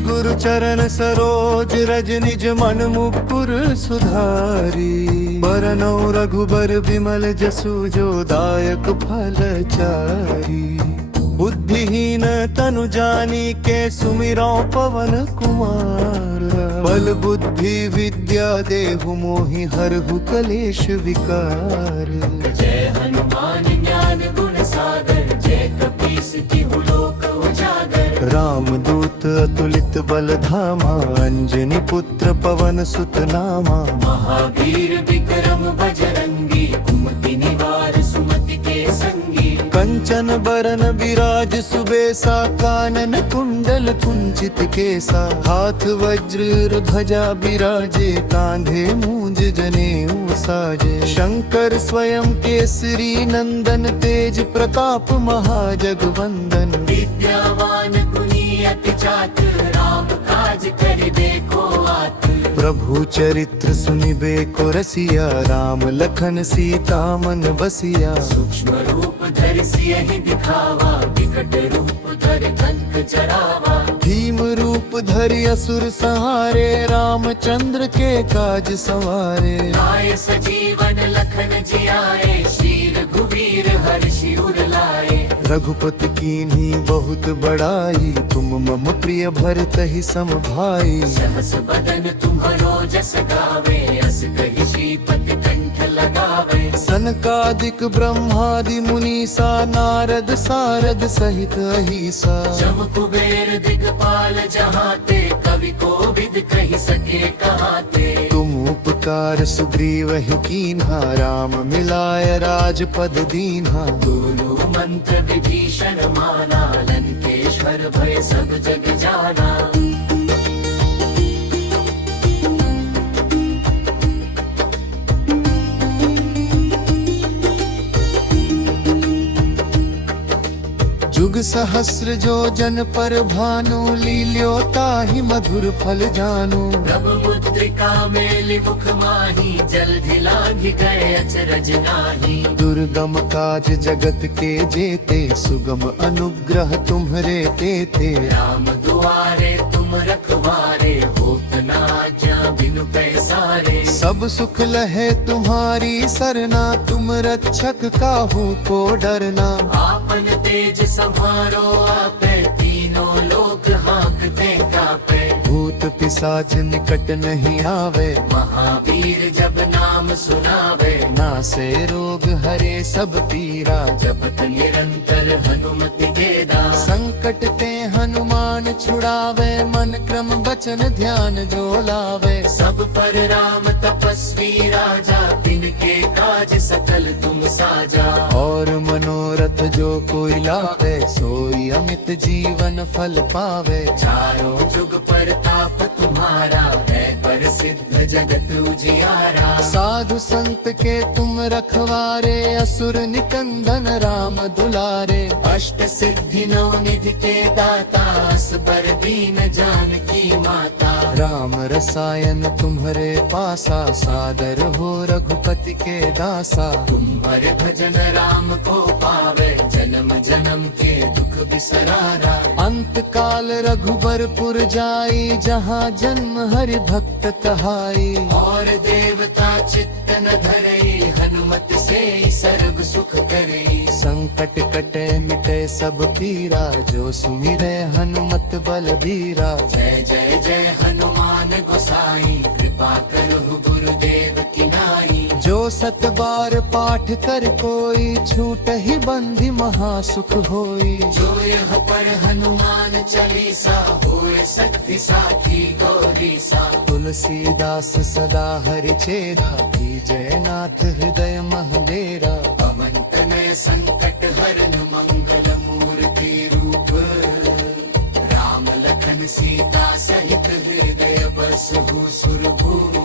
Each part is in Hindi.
गुरु चरण सरोज रज निज मन मुकुर सुधारी। बरनौ रघुबर बिमल जसु जो दायक फल चारी। बुद्धिहीन तनु जानी के सुमिरौ पवन कुमार। बल बुद्धि विद्या देहु मोहि हरहु कलेश विकार। जय हनुमान ज्ञान गुण सागर जय कपीस तिहु लोक उजागर। रामदूत अतुलित बल धामा अंजनी पुत्र पवन सुत नामा। महावीर विक्रम बजरंगी कुमति निवार सुमति के संगी। कंचन बरन विराज सुबेसा कानन कुंडल कुंचित केसा। हाथ वज्र ध्वजा विराजे कांधे मूंज जनेऊ साजे। शंकर स्वयं केसरी नंदन तेज प्रताप महाजगवंदन। विद्यावान गुणी अति चातुर राम काज करिबे को आतुर। प्रभु चरित्र सुनिबे को रसिया राम लखन सीता मन बसिया। सूक्ष्म रूप धरि सियहि दिखावा विकट रूप धरि लंक जरावा। भीम रूप धरि असुर संहारे रामचंद्र के काज सवारे। लाए सजीवन लखन जियाए श्री रघुवीर हर्षि उर लाए। रघुपति कीन्ही बहुत बड़ाई तुम मम प्रिय भरतहि सम भाई। सहस बदन तुम्हरो जस गावे अस कहि श्रीपति कंठ लगावे। सनकादिक ब्रह्मादि मुनीसा नारद सारद सहित अहिसा। जम कुबेर दिगपाल जहाते कवि कोविद कहि सके कहाते। तुम उपकार सुग्रीवहि कीन्हा राम मिलाय राजपद दीन्हा। दोनों मंत्र विभीषण माना लंकेश्वर भय सब जग जाना। जुग सहस्र जो जन पर भानु लील्यो ताहि मधुर फल जानू। प्रभु मुद्रिका मेलि मुख माही जल्दि लांघि गए अचरज नाही। दुर्गम काज जगत के जेते सुगम अनुग्रह तुम्हरे तेते। राम दुआरे तुम रखवारे होत न आज्ञा बिनु पैसारे। सब सुख लहे तुम्हारी सरना तुम रक्षक काहू को डरना। आपन तेज सम्हारो आपे तीनों लोक हाँकते कापे। भूत पिशाच निकट नहीं आवे महावीर जब नाम सुनावे। नासे रोग हरे सब पीरा जपत निरंतर हनुमति वेदा। संकट ते हनुमान छुड़ावे मन क्रम वचन ध्यान जो लावे। सब पर राम तपस्वी राजा तिनके काज सकल तुम साजा। और मनोरथ जो कोई लावे सोई अमित जीवन फल पावे। चारों जुग परताप तुम्हारा है प्रसिद्ध जगत उजियारा। साधु संत के तुम रखवारे असुर निकंदन राम दुलारे। अष्ट सिद्धि नौ निधि के दाता असबर दीन जानकी माता। राम रसायन तुम्हरे पासा सादर हो रघुपति के दासा। तुम्हारे भजन राम को पावे जन्म जन्म के दुख बिसरारा। अंत काल रघुबरपुर जाई जहाँ जन्म हरि भक्त कहाई। और देवता चित्त न धरई हनुमत से सर्व सुख करई। संकट कटे मिटे सब पीरा जो सुमिरे हनुमत बलबीरा। जय जय जय हनुमान गोसाई कृपा करहु गुरुदेव की नाई। जो सत बार पाठ कर कोई छूट ही बंधि महासुख होई। जो यह पर हनुमान चालीसा होए सत्य साखी गौरीसा। तुलसीदास सदा हरि चेरा जय नाथ हृदय महडेरा। पवन तनय संकट हरन मंगल मूर्ति रूप। राम लखन सीता सहित हृदय बसहु सुरभूप।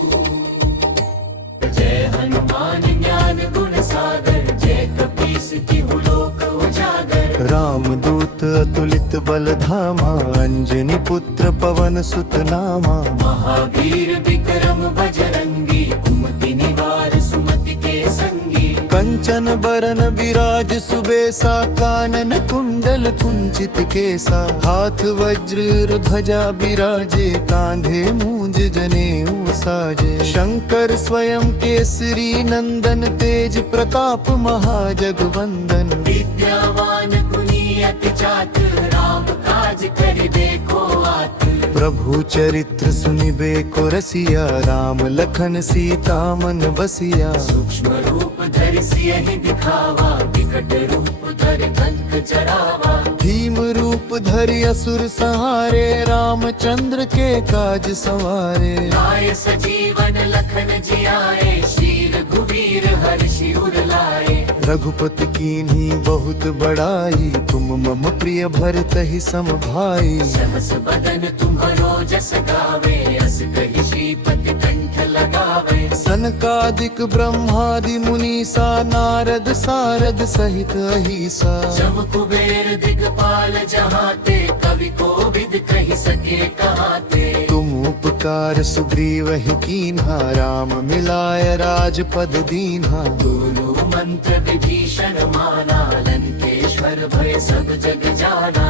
जय हनुमान ज्ञान गुण सागर जय कपीस तिहु लोक उजागर। रामदूत अतुलित बल धामा अंजनी पुत्र पवन सुत नामा। महावीर विक्रम बजरंगी कुमति निवार सुमति के संगी। कंचन बरन विराज विराज सुबेसा कानन कुंडल कुंचित केसा हाथ वज्र ध्वजा विराजे कांधे मूंज जनेऊ साजे शंकर स्वयं केसरी नंदन तेज प्रताप महाजगवंदन विद्यावान गुणी अति चातुर राम काज करिबे को आतुर प्रभु चरित्र सुनिबे को रसिया राम लखन सीता मन बसिया सूक्ष्म रूप धरि सियहि दिखावा विकट रूप धरि कंक जरावा भीम रूप धरि असुर संहारे रामचंद्र के काज संवारे लाय सजीवन लखन जियाए शीर घुवीर हर्षि उर लाए रघुपति कीन्ही बहुत बड़ाई तुम मम प्रिय भरत ही सम भाई सहस बदन तुम्हरो जस गावे अस कहि श्रीपति कंठ लगावे सनकादिक ब्रह्मादि मुनीसा नारद सारद सहित अहिसा जम कुबेर दिगपाल जहाते कवि कोविद कहि सके कहाते तुम उपकार सुग्रीव ही कीन्हा राम मिलाय राजपद दीन्हा दोनों मंत्र विभीषण माना लंकेश्वर भय सब जग जाना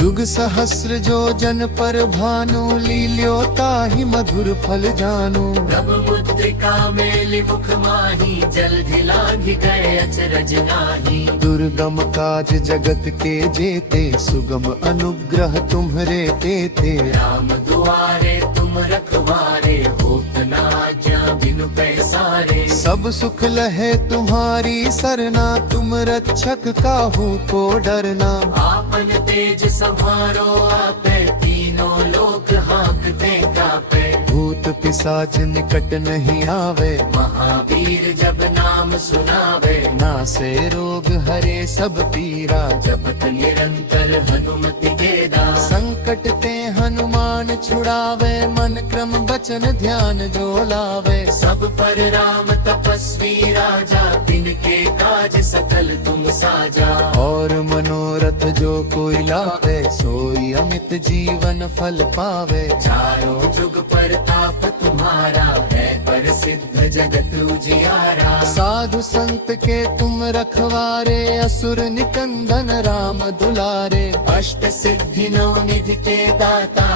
जुग सहस्र जो जन पर भानु लील्योता ही मधुर फल जानू प्रभु मुद्रिका मेलि मुख माही जल्दि लांघि गए अचरज नाही दुर्गम काज जगत के जेते सुगम अनुग्रह तुम्हरे तेते राम दुआरे तुम रखवारे होत न आज्ञा बिनु पैसारे सब सुख लहे तुम्हारी सरना तुम रक्षक काहू को डरना आपन तेज संहारो आपे तीनों लोक हाँकते कापे भूत पिशाच निकट नहीं आवे महावीर जब नाम सुनावे नासे रोग हरे सब पीरा जपत निरंतर हनुमति वेदा संकट ते हनुमान छुड़ावे मन क्रम बचन ध्यान जो लावे सब पर राम तपस्वी राजा तिनके काज सकल तुम साजा और मनोरथ जो कोई लावे सोई अमित जीवन फल पावे चारों जुग परताप तुम्हारा है प्रसिद्ध जगत उजियारा साधु संत के तुम रखवारे असुर निकंदन राम दुलारे अष्ट सिद्धि नौ निधि के दाता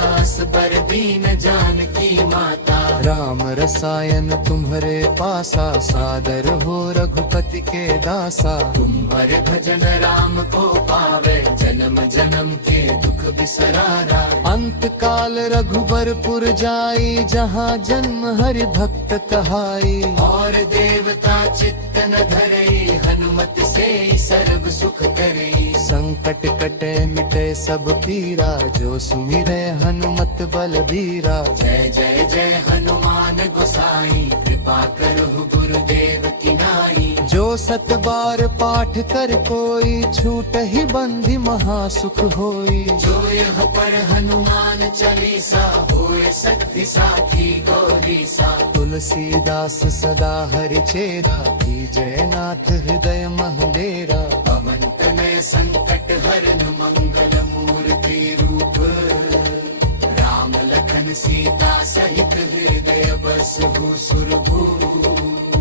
पर दीन जानकी माता राम रसायन तुम्हारे पासा सादर हो रघुपति के दासा तुम्हारे भजन राम को पावे जन्म जन्म के दुख बिसरारा अंत काल रघुबरपुर जाई जहाँ जन्म हरि भक्त कहाई और देवता चित्त न धरई हनुमत से सर्व सुख करई संकट कटे मिटे सब पीरा जो सुमिरे हनुमत बलबीरा जय जय जय हनुमान गोसाई कृपा करो गुरुदेव की नाई जो सत बार पाठ कर कोई छूट ही बंधि महासुख होई जो यह पर हनुमान चालीसा होए शक्ति साखी गौरीसा तुलसीदास सदा हरि चेरा की जयनाथ हृदय महडेरा पवन तनय संकट हरन मंगल मूर्ति रूप राम लखन सीता सहित हृदय बसहु सुरभूप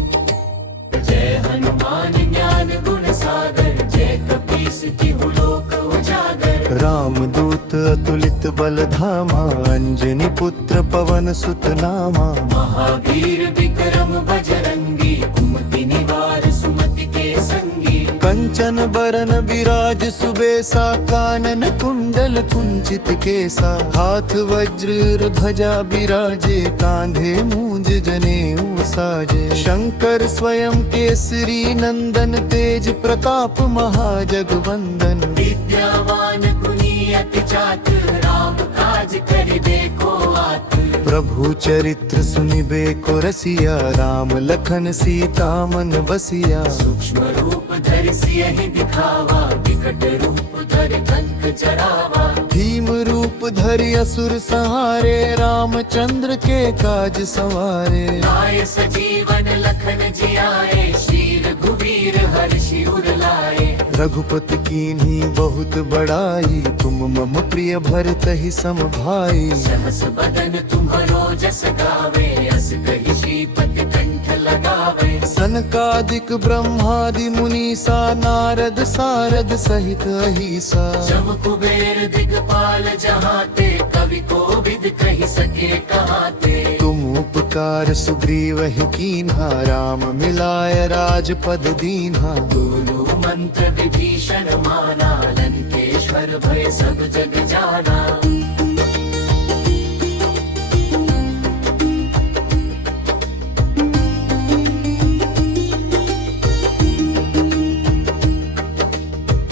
जय हनुमान ज्ञान गुण सागर जय कपीस तिहु लोक उजागर रामदूत अतुलित बल धामा अंजनी पुत्र पवन सुत नामा महावीर विक्रम बजरंगी कुमति निवार सुमति के संगी कंचन बरन विराज सुबेसा कानन कुंडल कुंचित केसा हाथ वज्र ध्वजा विराजे कांधे मूंज जनेऊ साजे शंकर स्वयं केसरी नंदन तेज प्रताप महाजगवंदन विद्यावान गुणी अति चातुर राम काज करिबे को आतुर प्रभु चरित्र सुनिबे को रसिया राम लखन सीता मन बसिया सूक्ष्म रूप धरि सियहि दिखावा विकट रूप धरि कंक जरावा भीम रूप धरि असुर संहारे रामचंद्र के काज संवारे लाय सजीवन लखन जियाए शीर घुवीर हर्षि उर लाए रघुपति कीन्ही बहुत बड़ाई, तुम मम प्रिय भरत ही सम भाई। सहस बदन तुम्हरो जस गावे, अस कहि श्रीपति कंठ लगावे। सनकादिक ब्रह्मादि मुनीसा, नारद सारद सहित अहिसा। जम कुबेर दिगपाल जहाते, कवि कोविद कहि सके कहाते। तुम उपकार सुग्रीव ही कीन्हा, राम मिलाय राजपद दीन्हा। दोनों मंत्र विभीषण माना, लंकेश्वर भय सब जग जाना।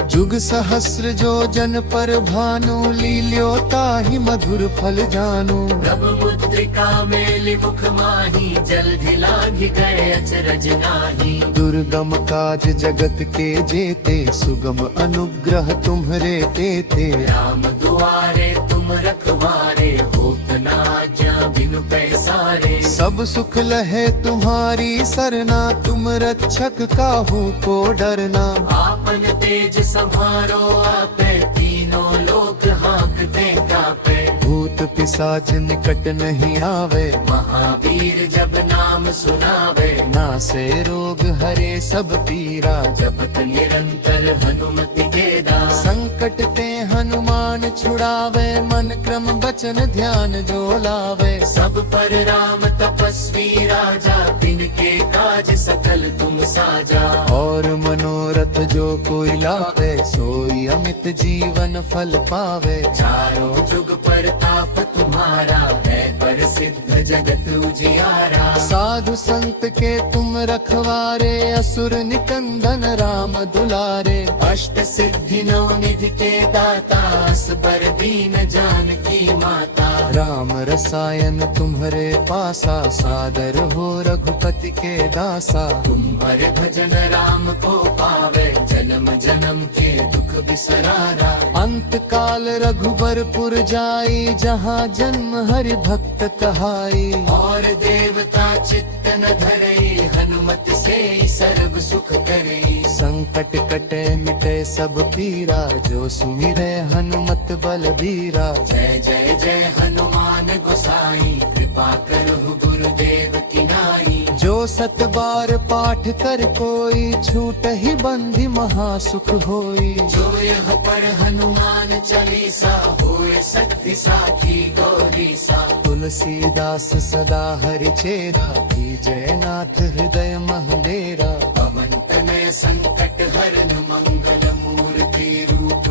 जुग सहस्र जो जन पर भानु, लील्योता ही मधुर फल जानू। प्रभु मुद्रिका मेलि मुख माही, जल्दि लाघि गए अचरज नाही। दुर्गम काज जगत के जेते, सुगम अनुग्रह तुम्हरे तेते। राम दुआरे तुम रखवारे, होत न आज्ञा बिनु पैसारे। सब सुख लहे तुम्हारी सरना, तुम रक्षक काहू को डरना। आपन तेज संहारो आपे, तीनों लोक हाँकते कापे। भूत पिशाच निकट नहीं आवे, महावीर जब नाम सुनावे। नासे रोग हरे सब पीरा। जपत निरंतर हनुमति गेदा। संकट ते हनुमान छुड़ावे, मन क्रम बचन ध्यान जो लावे। सब पर राम तपस्वी राजा, तिनके काज सकल तुम साजा। और मनोरथ जो कोई लावे, सोई अमित जीवन फल पावे। चारों जुग परताप तुम्हारा, है प्रसिद्ध जगत उजियारा। साधु संत के तुम रखवारे, असुर निकंदन राम दुलारे। अष्ट सिद्धि नौ निधि के दाता, अस पर दीन जानकी माता। राम रसायन तुम्हरे पासा, सादर हो रघुपति के दासा। तुम्हारे भजन राम को पावे, जन्म जन्म के दुख बिसरारा। अंत काल रघुबरपुर जाई, जहाँ जन्म हरि भक्त कहाई। और देवता चित्त न धरई, हनुमत से सर्व सुख करई। संकट कटे मिटे सब पीरा, जो सुमिरे हनुमत बलबीरा। जय जय जय हनुमान गोसाई, कृपा करहु गुरुदेव की नाई। जो सत बार पाठ कर कोई, छूट ही बंधि महासुख होई। जो यह पर हनुमान चालीसा, होए सत्य साखी गौरीसा। तुलसीदास सदा हरि चेरा, की जयनाथ हृदय महडेरा। पवन तनय संकट हरन, मंगल मूर्ति रूप।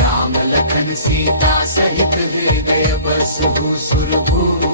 राम लखन सीता सहित, हृदय बसहु सुरभूप।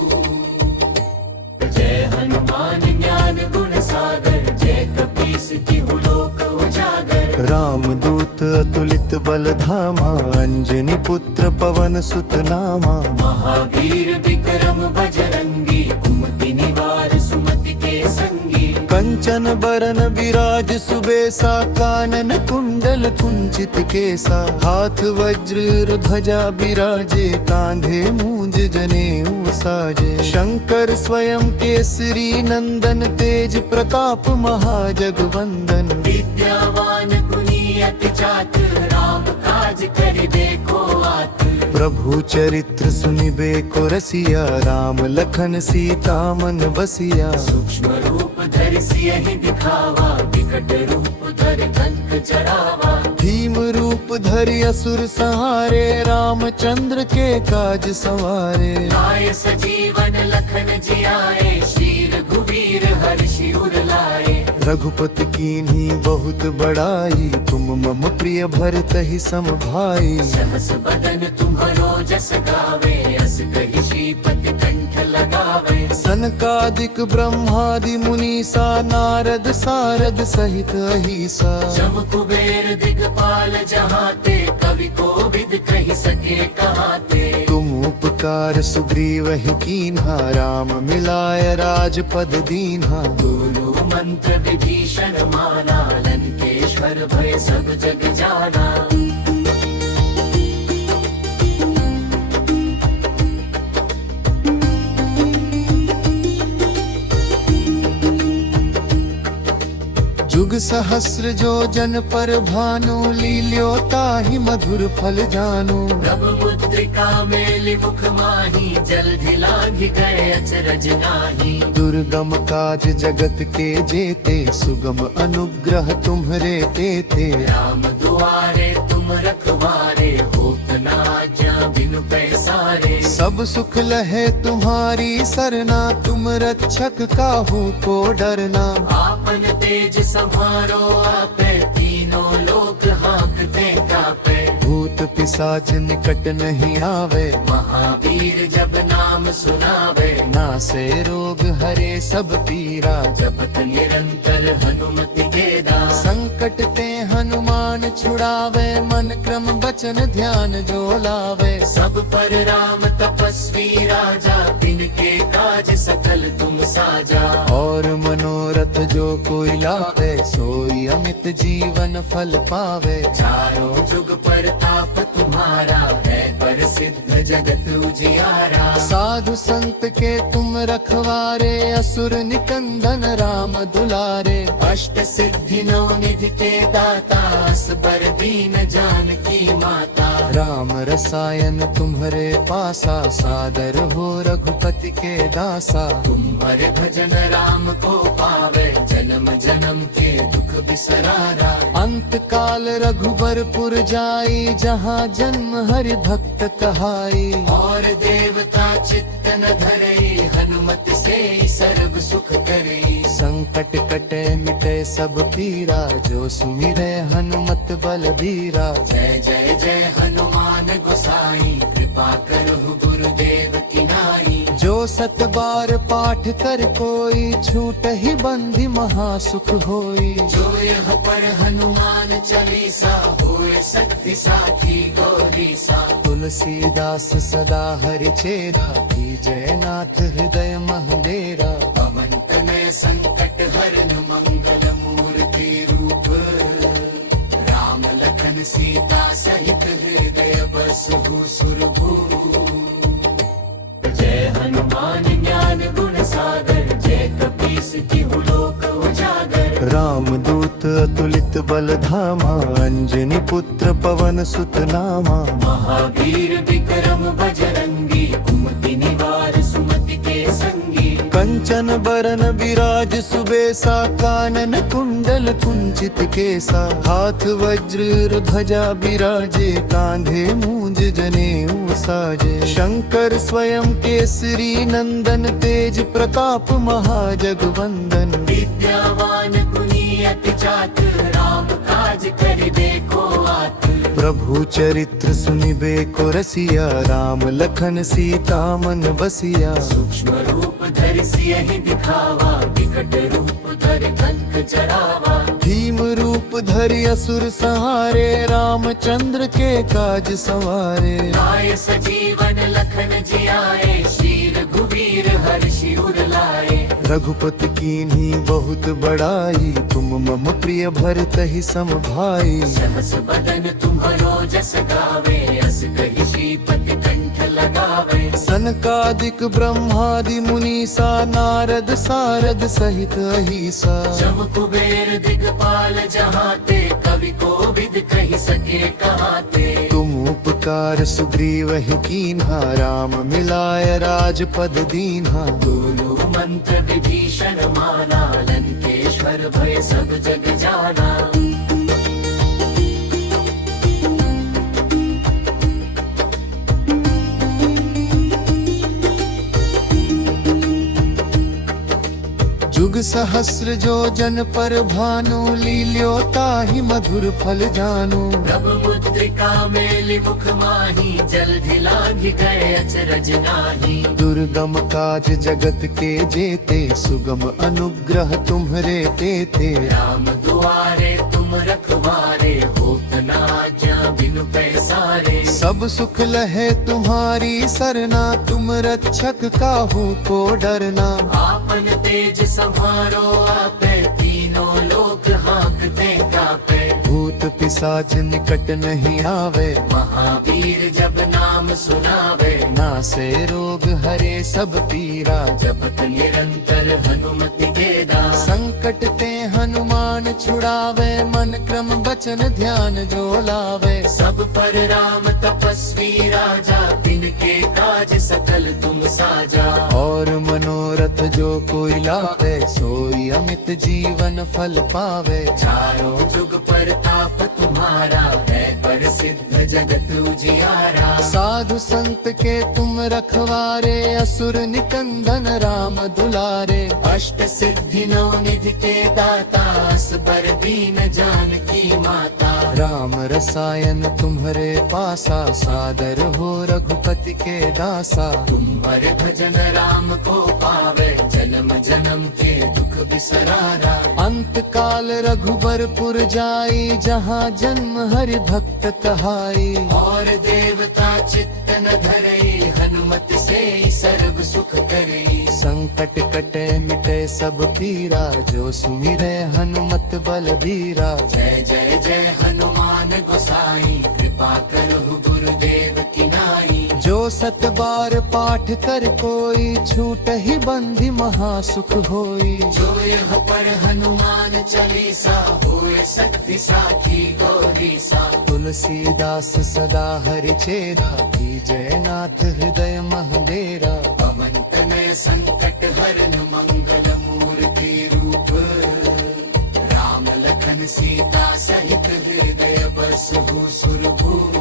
जय हनुमान ज्ञान गुण सागर, जय कपीस तिहु लोक उजागर। रामदूत अतुलित बल धामा, अंजनी पुत्र पवन सुत नामा। महावीर विक्रम बजरंगी, कुमति निवार सुमति के संगी। कंचन बरन विराज सुबेसा, कानन कुंडल कुंचित केसा। हाथ वज्र ध्वजा विराजे, कांधे मूंज जनेऊ साजे। शंकर स्वयं केसरी नंदन, तेज प्रताप महाजगवंदन। विद्यावान गुणी अति चातुर, राम काज करिबे को आतुर। प्रभु चरित्र सुनिबे को रसिया, राम लखन सीता मन बसिया। सूक्ष्म रूप धरि सियहि दिखावा, विकट रूप धरि लंक जरावा। भीम रूप धरि असुर सहारे, रामचंद्र के काज सवारे। लाए सजीवन लखन जियाए, श्री रघुवीर हर्षि उर लाए। रघुपति कीन्ही बहुत बड़ाई, तुम मम प्रिय भरत ही सम भाई। सहस बदन तुम्हरो जस गावे, अस कहि श्रीपति कंठ लगावे। सनकादिक ब्रह्मादि मुनीसा, नारद सारद सहित अहिसा। जम कुबेर दिगपाल जहाते, कवि कोविद कहि सके कहाते। तुम उपकार सुग्रीव ही कीन्हा, राम मिलाय राजपद दीन्हा। दोनों मंत्र विभीषण माना, लंकेश्वर भय सब जग जाना। जुग सहस्र जो जन पर भानु लील्यो ताहि मधुर फल जानू प्रभु मुद्रिका मेलि मुख माही जल्दि लाघि गए अचरज नाही दुर्गम काज जगत के जेते सुगम अनुग्रह तुम्हरे तेते राम दुआरे तुम रखवारे होत न आज्ञा बिनु पैसारे सब सुख लहे तुम्हारी सरना तुम रक्षक काहू को डरना आपन तेज संहारो आपे तीनों लोक हाँकते कापे भूत पिशाच निकट नहीं आवे महावीर जब नाम सुनावे नासे रोग हरे सब पीरा जपत निरंतर हनुमति केदा संकट ते हनुमान छुड़ावे मन क्रम बचन ध्यान जो लावे सब पर राम तपस्वी राजा तिनके काज सकल तुम साजा और मनोरथ जो कोई लावे सोई अमित जीवन फल पावे चारों जुग प्रताप तुम्हारा है प्रसिद्ध जगत उजियारा साधु संत के तुम रखवारे असुर निकंदन राम दुलारे अष्ट सिद्धि नौ निधि के दाता असबर दीन जानकी माता राम रसायन तुम्हारे पासा सादर हो रघुपति के दासा तुम्हारे भजन राम को पावे जन्म जन्म के दुख बिसरारा अंत काल रघुबरपुर जाई जहाँ जन्म हरि भक्त कहाई और देवता चित्त न धरई हनुमत से सर्व सुख करई संकट कटे मिटे सब पीरा जो सुमिरे हनुमत बलबीरा जय जय जय हनुमान गोसाई कृपा करहु गुरुदेव की नाई जो सत बार पाठ कर कोई छूट ही बंधि महासुख होई जो यह पर हनुमान चालीसा होए शक्ति साखी गौरीसा तुलसीदास सदा हरि चेरा की जयनाथ हृदय महदेरा पवन तनय संकट हरन मंगल मूर्ति रूप राम लखन सीता सहित हृदय बसहु सुरभूप जय हनुमान ज्ञान गुण सागर जय कपीस तिहु लोक उजागर रामदूत अतुलित बल धामा अंजनी पुत्र पवन सुत नामा महावीर विक्रम बजरंगी कुमति निवार सुमति के संगी कंचन बरन विराज सुबेसा कानन कुंडल कुंचित केसा हाथ वज्र ध्वजा विराजे कांधे मूंज जनेऊ साजे शंकर स्वयं केसरी नंदन तेज प्रताप महाजगवंदन विद्यावान गुणी अति चातुर राम काज करिबे को आतुर प्रभु चरित्र सुनिबे को रसिया राम लखन सीता मन बसिया सूक्ष्म रूप धरि सियहि दिखावा विकट रूप धरि कंक जरावा भीम रूप धरि असुर संहारे रामचंद्र के काज संवारे लाए सजीवन लखन जियाए श्री रघुवीर हर्षि उर लाए रघुपति कीन्ही बहुत बड़ाई तुम मम प्रिय भरत ही सम भाई सहस बदन तुम्हरो जस गावे अस कहि श्रीपति कंठ लगावे सनकादिक ब्रह्मादि मुनीसा नारद सारद सहित अहिसा जम कुबेर दिगपाल जहाते कवि कोविद कहि सके कहाते तुम उपकार सुग्रीव ही कीन्हा राम मिलाय राजपद दीन्हा दोनों मंत्र विभीषण माना लंकेश्वर भय सब जग जाना जुग सहस्र जो जन पर भानु लील्यो ताहि मधुर फल जानू प्रभु मुद्रिका मेलि मुख माही जल्दि लाघि गए अचरज नाही दुर्गम काज जगत के जेते सुगम अनुग्रह तुम्हरे तेते राम दुआरे तुम रखवारे होत न आज्ञा बिनु पैसारे सब सुख लहे तुम्हारी सरना तुम रक्षक काहू को डरना आपन तेज संहारो आपे तीनों लोक हाँकते कापे भूत पिशाच निकट नहीं आवे महावीर जब नाम सुनावे नासे रोग हरे सब पीरा जपत निरंतर हनुमति केदा संकट ते हनुमान छुड़ावे, मन क्रम बचन ध्यान जो लावे। सब पर राम तपस्वी राजा, तिनके काज सकल तुम साजा। और मनोरथ जो कोई लावे, सोई अमित जीवन फल पावे। चारों जुग परताप तुम्हारा, है प्रसिद्ध जगत उजियारा। साधु संत के तुम रखवारे, असुर निकंदन राम दुलारे। अष्ट सिद्धि नौ निधि के दाता, असबर दीन जानकी माता। राम रसायन तुम्हारे पासा, सादर हो रघुपति के दासा। तुम्हारे भजन राम को पावे, जन्म जन्म के दुख बिसरारा। अंत काल रघुबरपुर जाई, जहाँ जन्म हरि भक्त कहाई। और देवता चित्त न धरई, हनुमत से सर्व सुख करई। संकट कटे मिटे सब पीरा, जो सुमिरे हनुमत बलबीरा। जय जय जय हनुमान गोसाई, कृपा करहु गुरुदेव की नाई। जो सत बार पाठ कर कोई, छूट ही बंधि महासुख होई। जो यह पढ़ हनुमान चालीसा, होए शक्ति साखी गौरीसा। तुलसीदास सदा हरि चेरा, की जयनाथ हृदय महदेरा। पवन तनय संकट हरन, मंगल मूर्ति रूप। राम लखन सीता सहित, हृदय बसहु सुरभूप।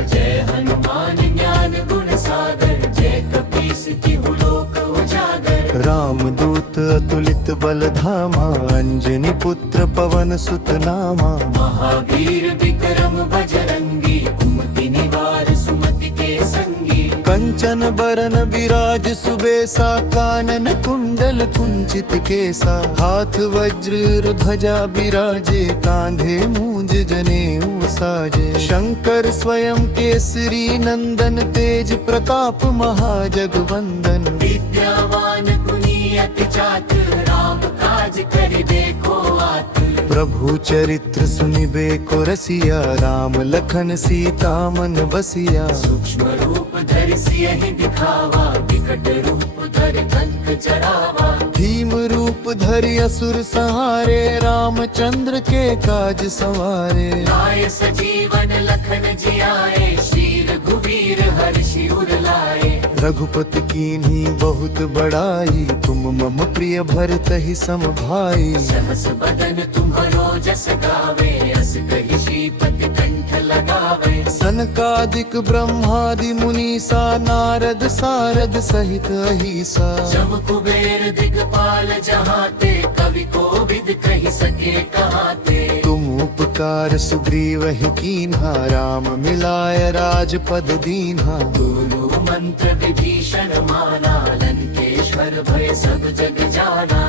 जय हनुमान ज्ञान गुण सागर, जय कपीस तिहु लोक उजागर। रामदूत अतुलित बल धामा, अंजनी पुत्र पवन सुत नामा। महावीर विक्रम बजरंगी, कुमति निवार सुमति के संगी। कंचन बरन विराज सुबेसा, कानन कुंडल कुंचित केसा। हाथ वज्र ध्वजा विराजे, कांधे मूंज जनेऊ साजे। शंकर स्वयं केसरी नंदन, तेज प्रताप महाजगवंदन। विद्यावान गुणी अति चातुर, राम काज करिबे को आतुर। प्रभु चरित्र सुनिबे को रसिया, राम लखन सीता मन बसिया। सूक्ष्म रूप धरि सियहि दिखावा, विकट रूप धरि कंक जरावा। भीम रूप धरि असुर संहारे, रामचंद्र के काज संवारे। लाए सजीवन लखन जियाए, श्री रघुवीर हर्षि उर लाए। रघुपति कीन्ही बहुत बड़ाई, तुम मम प्रिय भरत ही सम भाई। सहस बदन तुम्हरो जस गावे, अस कहि श्रीपति कंठ लगावे। सनकादिक ब्रह्मादि मुनीसा, नारद सारद सहित अहिसा। जम कुबेर दिगपाल जहाते, कवि कोविद कहि सके कहाते। तुम उपकार सुग्रीव ही कीन्हा, राम मिलाय राजपद दीन्हा। गुरु मंत्र विभीषण माना, लंकेश्वर भय सब जग जाना।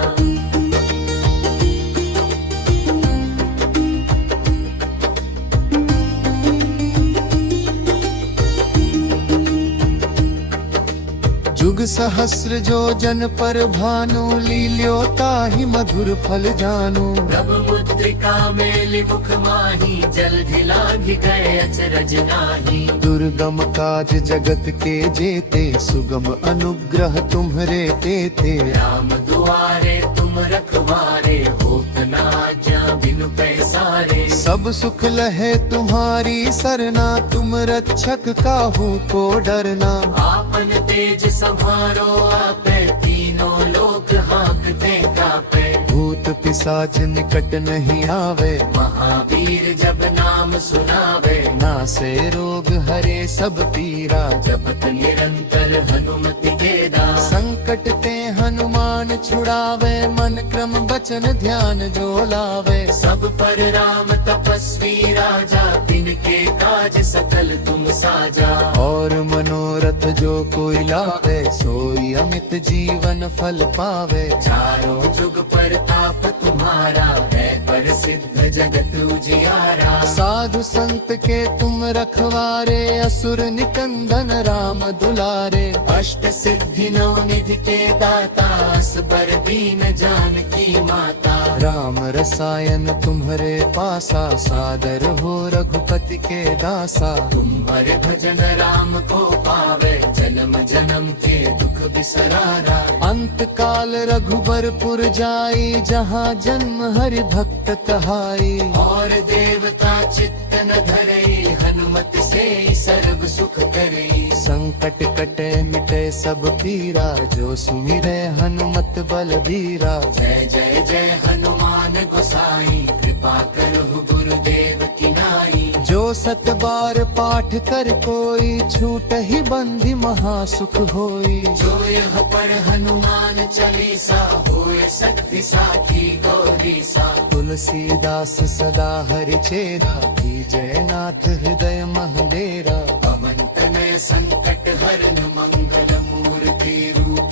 जुग सहस्र जो जन पर भानु, लील्योता ही मधुर फल जानु। प्रभु मुद्रिका मेलि मुख माही, जल्दि लाघि गए अचरज नाही। दुर्गम काज जगत के जेते, सुगम अनुग्रह तुम्हरे तेते। राम दुआरे तुम रखवारे, होत न आज्ञा बिनु पैसारे। सब सुख लहे तुम्हारी सरना, तुम रक्षक काहू को डरना। आपन तेज संहारो आपे, तीनों लोक हाँकते कापे। भूत पिशाच निकट नहीं आवे, महावीर जब नाम सुनावे। नासे रोग हरे सब पीरा, जपत निरंतर हनुमति के दास। संकट ते हनुमान छुड़ावे, मन क्रम बचन ध्यान जो लावे। सब पर राम तपस्वी राजा, तिनके काज सकल तुम साजा। और मनोरथ जो कोई लावे, सोई अमित जीवन फल पावे। चारों जुग परताप तुम्हारा, है प्रसिद्ध सिद्ध जगत उजियारा। साधु संत के तुम रखवारे, असुर निकंदन राम दुलारे। अष्ट सिद्धि नौ निधि के दाता, असबर दीन जानकी माता। राम रसायन तुम्हारे पासा, सादर हो रघुपति के दासा। तुम्हारे भजन राम को पावे, जन्म जन्म के दुख बिसरारा। अंत काल रघुबरपुर जाई, जहाँ जन्म हरि भक्त कहाई। और देवता चित्त न धरई, हनुमत से सर्व सुख करई। संकट कटे मिटे सब पीरा, जो सुमिरे हनुमत बलबीरा। जय जय जय हनुमान गोसाई, कृपा करहु गुरुदेव की नाई। जो सत बार पाठ कर कोई, छूट ही बंधि महासुख होई। जो यह पढ़ हनुमान चालीसा, होए शक्ति साखी गौरीसा। तुलसीदास सदा हरि चेरा, की जयनाथ हृदय महडेरा। पवन तनय संकट हरन, मंगल मूर्ति रूप।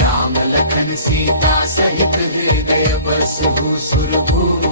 राम लखन सीता सहित, हृदय बसहु सुरभूप।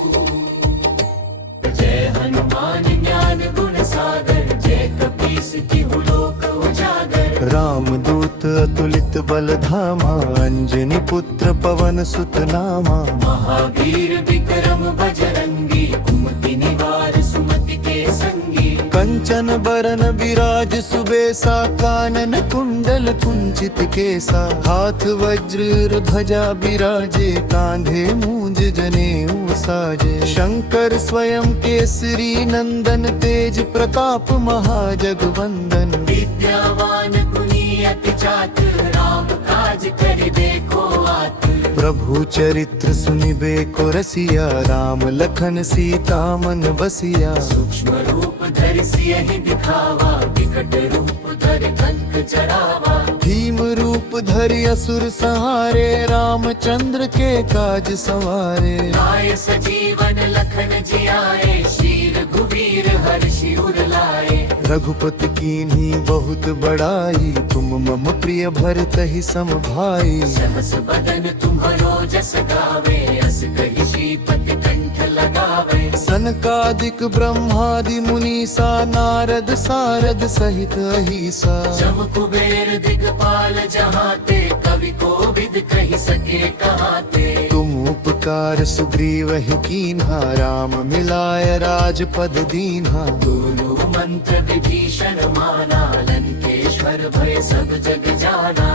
जय हनुमान ज्ञान गुण सागर, जय कपीस तिहु लोक उजागर। रामदूत अतुलित बल धामा, अंजनी पुत्र पवन सुत नामा। महावीर विक्रम बजरंगी, कुमति निवार सुमति के संगी। कंचन बरन विराज सुबेसा, कानन कुंडल कुंचित केसा। हाथ वज्र ध्वजा विराजे, कांधे मूंज जनेऊ साजे। शंकर स्वयं केसरी नंदन, तेज प्रताप महाजगवंदन। विद्यावान गुणी अति चातुर, राम काज कर देखो आतुर। प्रभु चरित्र सुनिबे को रसिया, राम लखन सीता मन बसिया। सूक्ष्म रूप धरि सियहि दिखावा, विकट रूप धरि कंक जरावा। भीम रूप धरि असुर सहारे, रामचंद्र के काज सवारे। लाए सजीवन लखन जियाए, श्री रघुवीर हर्षि उर लाए। रघुपति कीन्ही बहुत बड़ाई, तुम मम प्रिय भरत ही सम भाई। सहस बदन तुम्हरो जस गावे, अस कहि श्रीपति कंठ लगावे। सनकादिक ब्रह्मादि मुनीसा, नारद सारद सहित अहिसा। जम कुबेर दिगपाल जहाते, कवि कोविद कहि सके कहाते। तुम उपकार सुग्रीव ही कीन्हा, राम मिलाय राजपद दीन्हा। दोनों मंत्र विभीषण माना, लंकेश्वर भय सब जग जाना।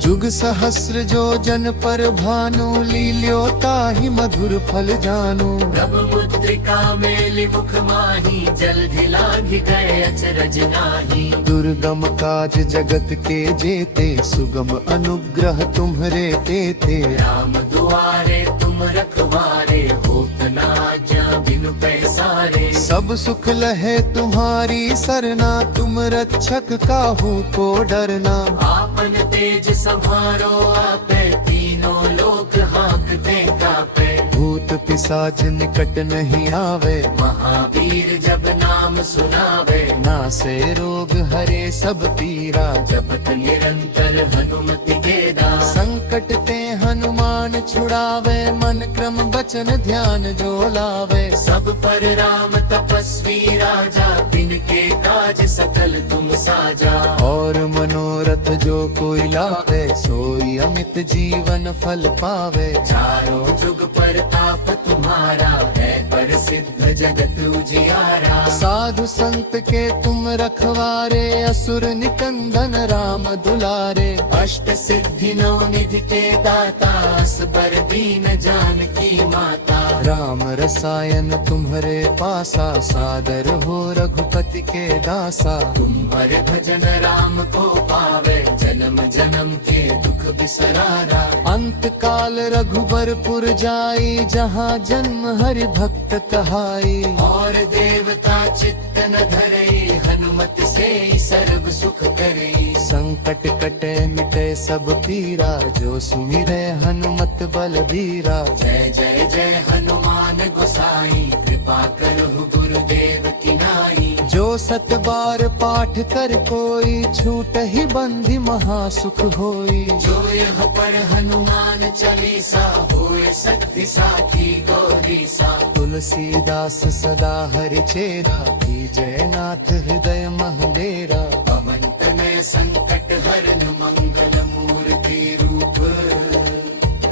जुग सहस्र जो जन पर भानु, लील्योता ही मधुर फल जानू। प्रभु मुद्रिका मेलि मुख माही, जल्दि लाघि गए अचरज नाही। दुर्गम काज जगत के जेते, सुगम अनुग्रह तुम्हरे तेते। राम दुआरे तुम रखवारे, होत न आज्ञा बिनु पैसारे। सब सुख लहे तुम्हारी सरना, तुम रक्षक काहू को डरना। आपन तेज संहारो आपे, तीनों लोक हाँकते कापे। भूत पिशाच निकट नहीं आवे, महावीर जब नाम सुनावे। नासे रोग हरे सब पीरा। जपत निरंतर हनुमति गेदा। संकट ते हनुमान छुड़ावे, मन क्रम बचन ध्यान जो लावे। सब पर राम तपस्वी राजा, तिनके काज सकल तुम साजा। और मनोरथ जो कोई लावे, सोई अमित जीवन फल पावे। चारों जुग परताप तुम्हारा, है प्रसिद्ध जगत उजियारा। साधु संत के तुम रखवारे, असुर निकंदन राम दुलारे। अष्ट सिद्धि नौ निधि के दाता, असबर दीन जानकी माता। राम रसायन तुम्हारे पासा, सादर हो रघुपति के दासा। तुम्हारे भजन राम को पावे, जन्म जन्म के दुख बिसरारा। अंत काल रघुबरपुर जाई, जहाँ जन्म हरि भक्त कहाई। और देवता चित्त न धरई, हनुमत से सर्व सुख करई। संकट कटे मिटे सब पीरा, जो सुमिरे हनुमत बलबीरा। जय जय जय हनुमान गोसाई, कृपा करहु गुरुदेव की नाई। जो 7 बार पाठ कर कोई, छूट ही बंधि महासुख होई। जो यह पर हनुमान चालीसा, होए सत्य साखी गौरीसा। तुलसीदास सदा हरि चेरा, की जयनाथ हृदय महडेरा। पवन तनय संकट हरन मंगल मूर्ति रूप,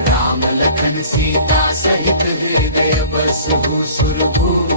राम लखन सीता सहित हृदय बसहु सुरभूप।